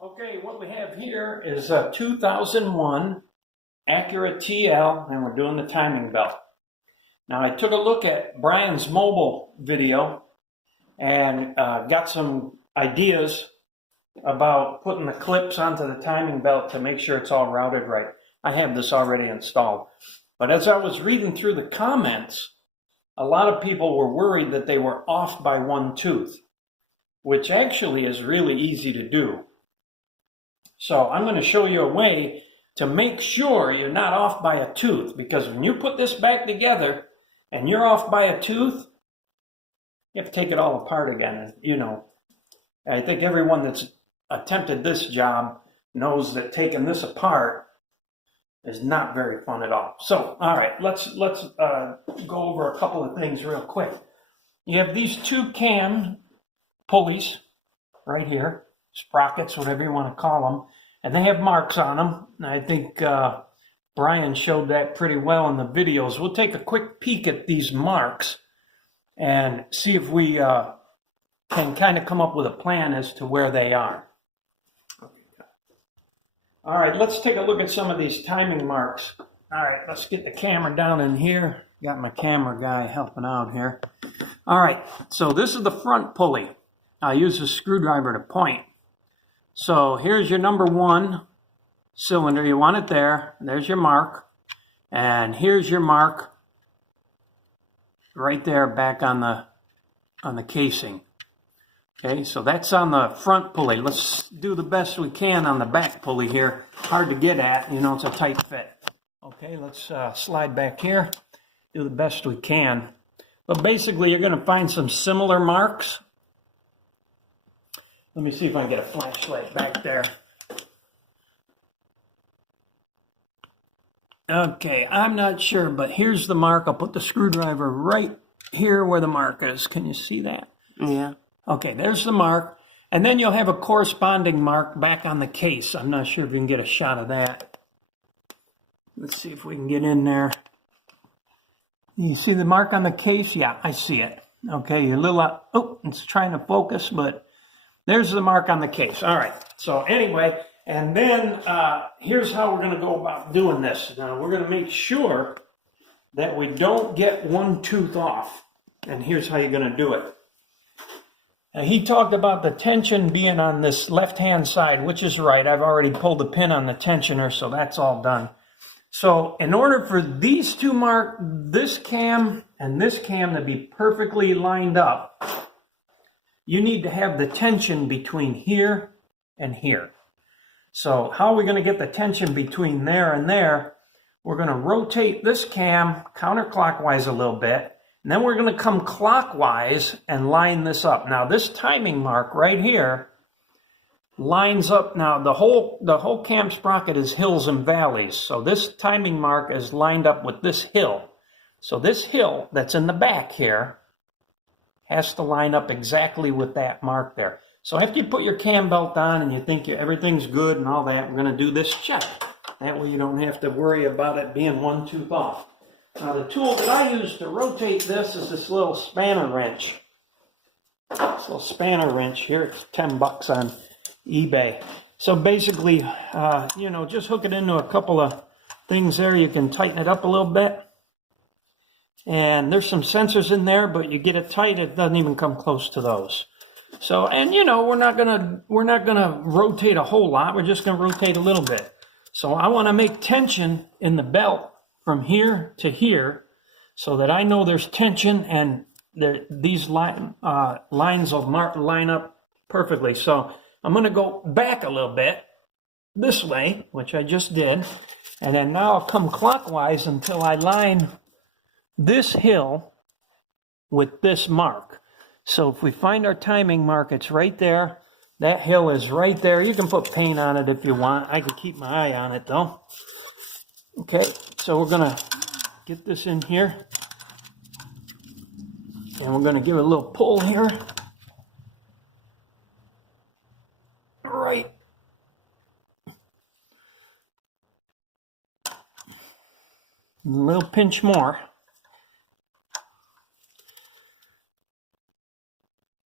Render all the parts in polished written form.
Okay, what we have here is a 2001 Acura TL, and we're doing the timing belt. Now, I took a look at Brian's mobile video and got some ideas about putting the clips onto the timing belt to make sure it's all routed right. I have this already installed. But as I was reading through the comments, a lot of people were worried that they were off by one tooth, which actually is really easy to do. So I'm going to show you a way to make sure you're not off by a tooth, because when you put this back together and you're off by a tooth, you have to take it all apart again. You know, I think everyone that's attempted this job knows that taking this apart is not very fun at all. So, all right, let's go over a couple of things real quick. You have these two cam pulleys right here, sprockets, whatever you want to call them, and they have marks on them. I think Brian showed that pretty well in the videos. We'll take a quick peek at these marks and see if we can kind of come up with a plan as to where they are. All right, let's take a look at some of these timing marks. All right, let's get the camera down in here. Got my camera guy helping out here. All right, so this is the front pulley. I use a screwdriver to point. So here's your number one cylinder. You want it there. There's your mark. And here's your mark right there back on the casing. Okay, so that's on the front pulley. Let's do the best we can on the back pulley here. Hard to get at, you know, it's a tight fit. Okay, let's slide back here. Do the best we can. But basically, you're going to find some similar marks. Let me see if I can get a flashlight back there. Okay, I'm not sure, but here's the mark. I'll put the screwdriver right here where the mark is. Can you see that? Yeah. Okay, there's the mark. And then you'll have a corresponding mark back on the case. I'm not sure if you can get a shot of that. Let's see if we can get in there. You see the mark on the case? Yeah, I see it. Okay, you're a little, oh, it's trying to focus, but there's the mark on the case. All right, so anyway, and then here's how we're going to go about doing this. Now, we're going to make sure that we don't get one tooth off. And here's how you're going to do it. Now, he talked about the tension being on this left-hand side, which is right. I've already pulled the pin on the tensioner, so that's all done. So in order for these two marks, this cam and this cam to be perfectly lined up, you need to have the tension between here and here. So how are we going to get the tension between there and there? We're going to rotate this cam counterclockwise a little bit. And then we're going to come clockwise and line this up. Now, this timing mark right here lines up. Now, the whole cam sprocket is hills and valleys. So this timing mark is lined up with this hill. So this hill that's in the back here has to line up exactly with that mark there. So after you put your cam belt on and you think everything's good and all that, we're going to do this check. That way you don't have to worry about it being one tooth off. Now, the tool that I use to rotate this is this little spanner wrench. This little spanner wrench here, it's $10 on eBay. So basically, you know, just hook it into a couple of things there. You can tighten it up a little bit. And there's some sensors in there, but you get it tight, it doesn't even come close to those. So, and you know, we're not gonna rotate a whole lot. We're just gonna rotate a little bit. So I want to make tension in the belt from here to here, so that I know there's tension and these lines will line up perfectly. So I'm going to go back a little bit this way, which I just did, and then now I'll come clockwise until I line this hill with this mark. So if we find our timing mark, it's right there. That hill is right there. You can put paint on it if you want. I can keep my eye on it though. Okay, so we're going to get this in here, and we're going to give it a little pull here. Right. A little pinch more.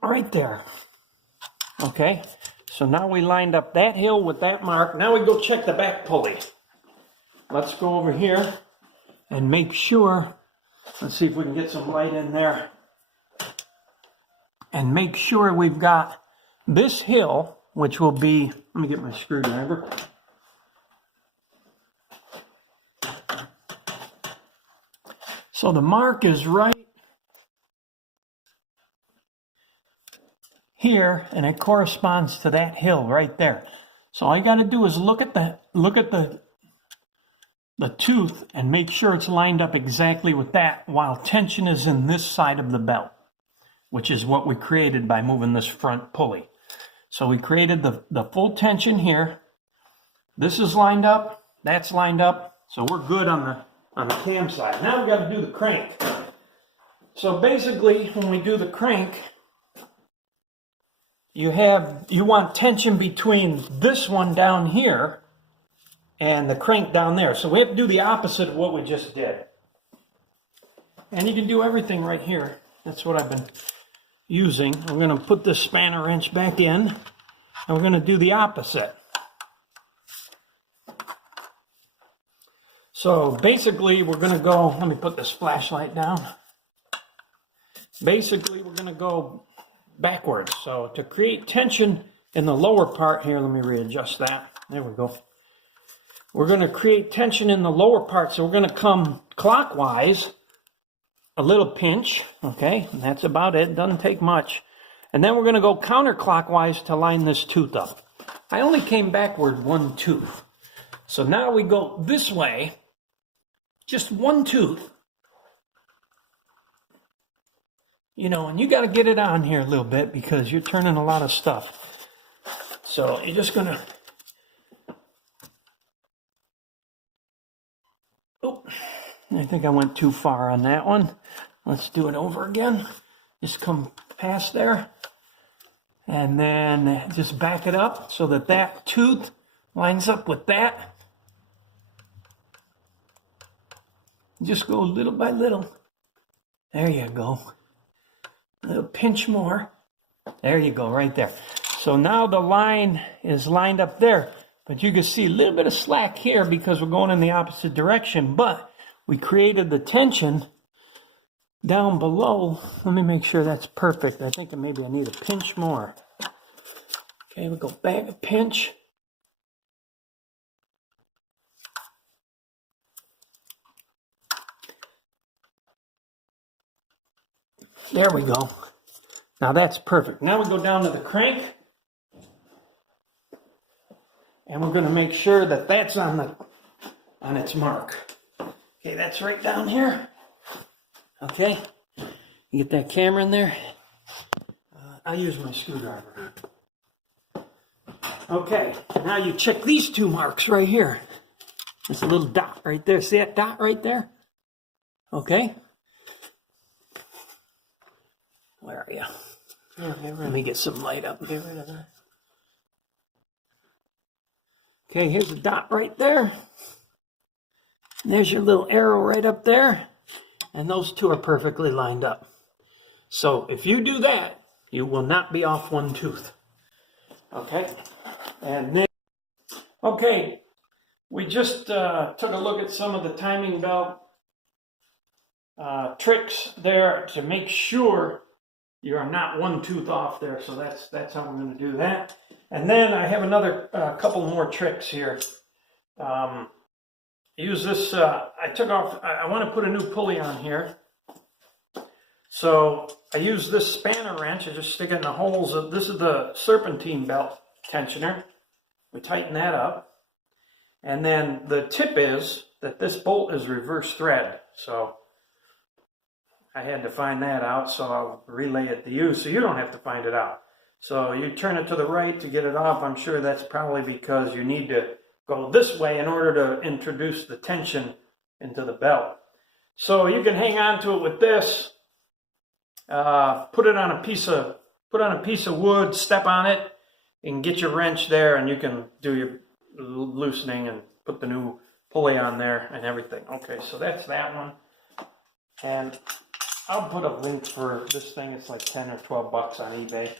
Right there. Okay, So now we lined up that hill with that mark. Now we go check the back pulley. Let's go over here and make sure. Let's see if we can get some light in there. And make sure we've got this hill, which will be, let me get my screwdriver. So the mark is right here, and it corresponds to that hill right there. So all you got to do is look at the tooth and make sure it's lined up exactly with that, while tension is in this side of the belt, which is what we created by moving this front pulley. So we created the full tension here. This is lined up, that's lined up, so we're good on the cam side. Now we got to do the crank. So basically, when we do the crank, you want tension between this one down here and the crank down there. So we have to do the opposite of what we just did. And you can do everything right here. That's what I've been using. We're going to put this spanner wrench back in, and we're going to do the opposite. So basically, we're going to go, let me put this flashlight down. Basically, we're going to go backwards. So to create tension in the lower part here, let me readjust that. There we go. We're going to create tension in the lower part, so we're going to come clockwise, a little pinch, okay, and that's about it. Doesn't take much. And then we're going to go counterclockwise to line this tooth up. I only came backward one tooth. So now we go this way, just one tooth. You know, and you got to get it on here a little bit because you're turning a lot of stuff. So you're just going to, oh, I think I went too far on that one. Let's do it over again. Just come past there. And then just back it up so that that tooth lines up with that. Just go little by little. There you go. A little pinch more. There you go, right there. So now the line is lined up there. But you can see a little bit of slack here because we're going in the opposite direction. But we created the tension down below. Let me make sure that's perfect. I think maybe I need a pinch more. Okay, we go back a pinch. There we go. Now that's perfect. Now we go down to the crank. And we're going to make sure that that's on its mark. Okay, that's right down here. Okay, you get that camera in there. I'll use my screwdriver. Okay, now you check these two marks right here. There's a little dot right there. See that dot right there? Okay. Where are you? Okay, let me get some light up and get rid of that. Okay, here's a dot right there. There's your little arrow right up there. And those two are perfectly lined up. So if you do that, you will not be off one tooth. Okay? And then, okay, we just took a look at some of the timing belt tricks there to make sure you are not one tooth off there. So that's how we're going to do that. And then I have another couple more tricks here. Use this, I want to put a new pulley on here. So I use this spanner wrench. I just stick it in the holes. This is the serpentine belt tensioner. We tighten that up. And then the tip is that this bolt is reverse thread. So I had to find that out, so I'll relay it to you so you don't have to find it out. So you turn it to the right to get it off. I'm sure that's probably because you need to go this way in order to introduce the tension into the belt. So you can hang on to it with this. Put it on a piece of wood, step on it, and get your wrench there, and you can do your loosening and put the new pulley on there and everything. Okay, so that's that one. And I'll put a link for this thing. It's like 10 or 12 bucks on eBay.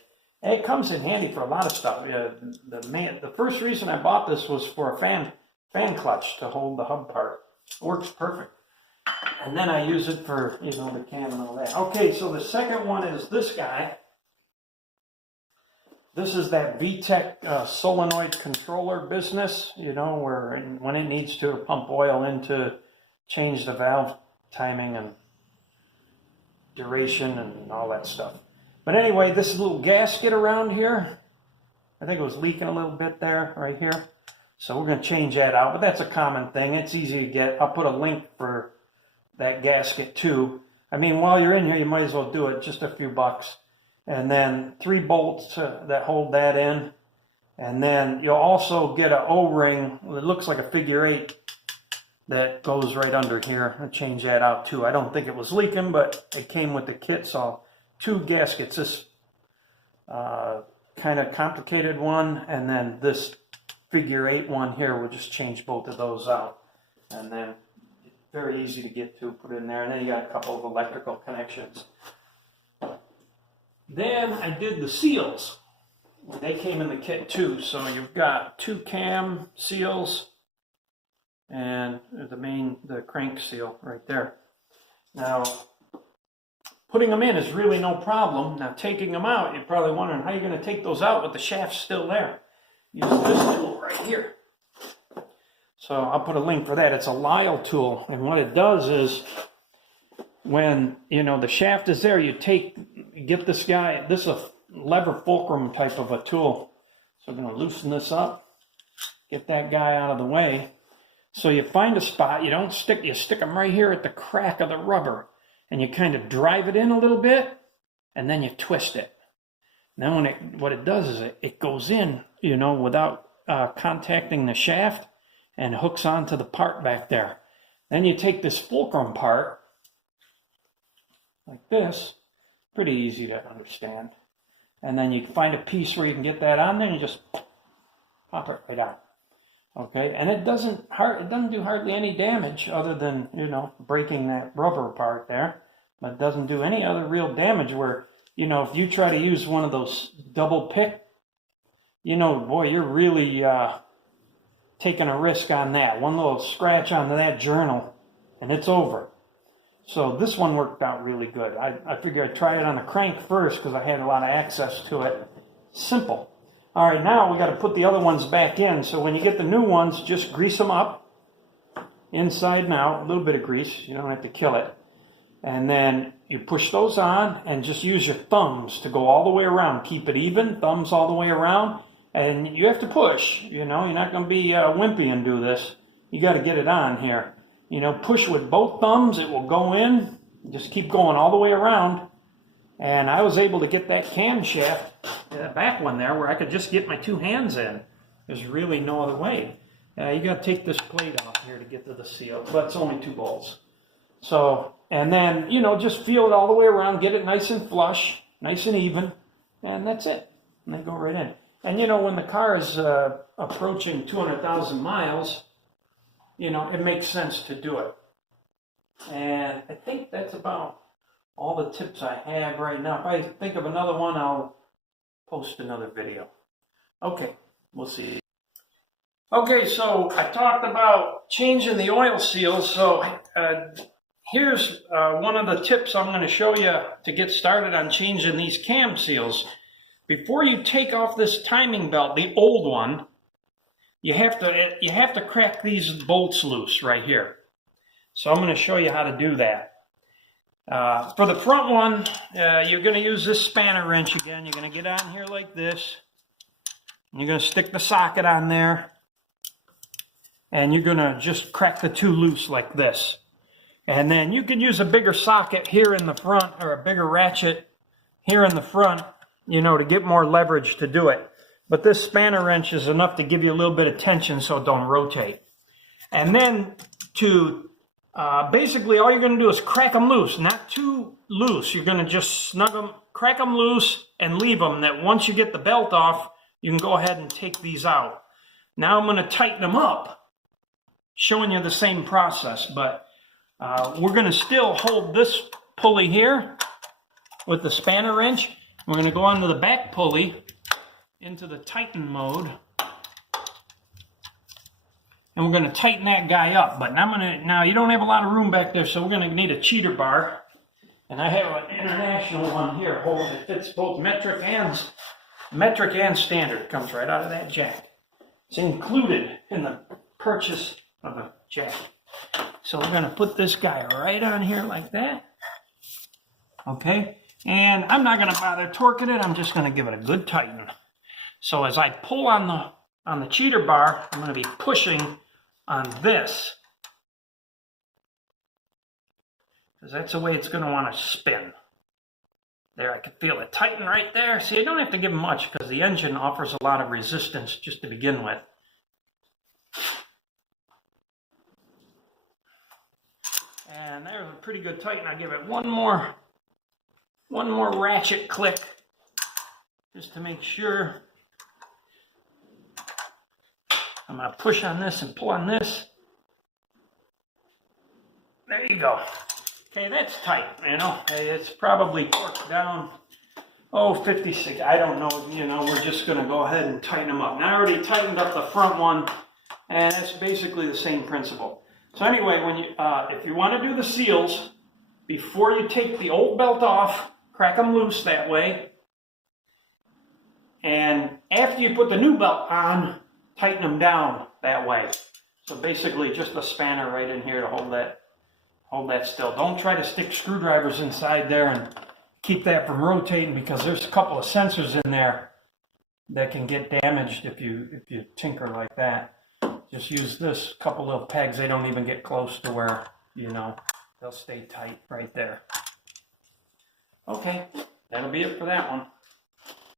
It comes in handy for a lot of stuff. The first reason I bought this was for a fan clutch to hold the hub part. It works perfect. And then I use it for, you know, the cam and all that. Okay, so the second one is this guy. This is that Vtec solenoid controller business, you know, where when it needs to pump oil in to change the valve timing and duration and all that stuff. But anyway, this is a little gasket around here. I think it was leaking a little bit there, right here. So we're going to change that out, but that's a common thing. It's easy to get. I'll put a link for that gasket too. I mean, while you're in here, you might as well do it, just a few bucks. And then 3 bolts that hold that in. And then you'll also get an O-ring that looks like a figure 8 that goes right under here. I'll change that out too. I don't think it was leaking, but it came with the kit. So 2 gaskets, this kind of complicated one, and then this figure 8 one here. We'll just change both of those out. And then very easy to get to, put it in there. And then you got a couple of electrical connections. Then I did the seals. They came in the kit too. So you've got 2 cam seals and the crank seal right there. Now, putting them in is really no problem. Now, taking them out, you're probably wondering how you're going to take those out with the shaft still there. Use this tool right here. So I'll put a link for that. It's a Lisle tool, and what it does is when, you know, the shaft is there, you get this guy, this is a lever fulcrum type of a tool. So I'm going to loosen this up, get that guy out of the way. So you find a spot, you stick them right here at the crack of the rubber, and you kind of drive it in a little bit, and then you twist it. Now what it does is it goes in, you know, without contacting the shaft, and hooks onto the part back there. Then you take this fulcrum part, like this, pretty easy to understand. And then you find a piece where you can get that on there, and you just pop it right out. Okay, and it doesn't do hardly any damage other than, you know, breaking that rubber part there. But it doesn't do any other real damage where, you know, if you try to use one of those double pick, you know, boy, you're really taking a risk on that. One little scratch onto that journal, and it's over. So this one worked out really good. I figured I'd try it on a crank first because I had a lot of access to it. Simple. All right, now we got to put the other ones back in. So when you get the new ones, just grease them up, inside and out, a little bit of grease. You don't have to kill it. And then you push those on and just use your thumbs to go all the way around. Keep it even, thumbs all the way around. And you have to push, you know, you're not going to be wimpy and do this. You got to get it on here. You know, push with both thumbs, it will go in. Just keep going all the way around. And I was able to get that camshaft, that back one there, where I could just get my 2 hands in. There's really no other way. You got to take this plate off here to get to the seal, but it's only 2 bolts. So, and then, you know, just feel it all the way around, get it nice and flush, nice and even, and that's it. And then go right in. And, you know, when the car is approaching 200,000 miles, you know, it makes sense to do it. And I think that's about all the tips I have right now. If I think of another one, I'll post another video. Okay, we'll see. Okay, so I talked about changing the oil seals. So here's one of the tips I'm going to show you to get started on changing these cam seals. Before you take off this timing belt, the old one, you have to crack these bolts loose right here. So I'm going to show you how to do that. For the front one, you're going to use this spanner wrench again. You're going to get on here like this. And you're going to stick the socket on there. And you're going to just crack the 2 loose like this. And then you can use a bigger socket here in the front, or a bigger ratchet here in the front, you know, to get more leverage to do it. But this spanner wrench is enough to give you a little bit of tension so it don't rotate. And then to basically all you're going to do is crack them loose, not too loose. You're going to just snug them, crack them loose, and leave them. That once you get the belt off, you can go ahead and take these out. Now I'm going to tighten them up, showing you the same process. But we're going to still hold this pulley here with the spanner wrench. We're going to go onto the back pulley into the tighten mode. And we're going to tighten that guy up. But now you don't have a lot of room back there, so we're going to need a cheater bar. And I have an international one here. It fits both metric and standard. Comes right out of that jack. It's included in the purchase of a jack. So we're going to put this guy right on here like that. Okay. And I'm not going to bother torquing it. I'm just going to give it a good tighten. So as I pull on the cheater bar, I'm going to be pushing on this, because that's the way it's going to want to spin. There, I can feel it tighten right there. See, I don't have to give much because the engine offers a lot of resistance just to begin with. And there's a pretty good tighten. I give it one more ratchet click just to make sure. I'm going to push on this and pull on this. There you go. Okay, that's tight, you know. It's probably torqued down, 56. I don't know, you know, we're just going to go ahead and tighten them up. Now I already tightened up the front one, and it's basically the same principle. So anyway, when if you want to do the seals, before you take the old belt off, crack them loose that way. And after you put the new belt on, tighten them down that way. So basically just a spanner right in here to hold that still. Don't try to stick screwdrivers inside there and keep that from rotating, because there's a couple of sensors in there that can get damaged if you tinker like that. Just use this couple little pegs. They don't even get close to where, you know, they'll stay tight right there. Okay, that'll be it for that one.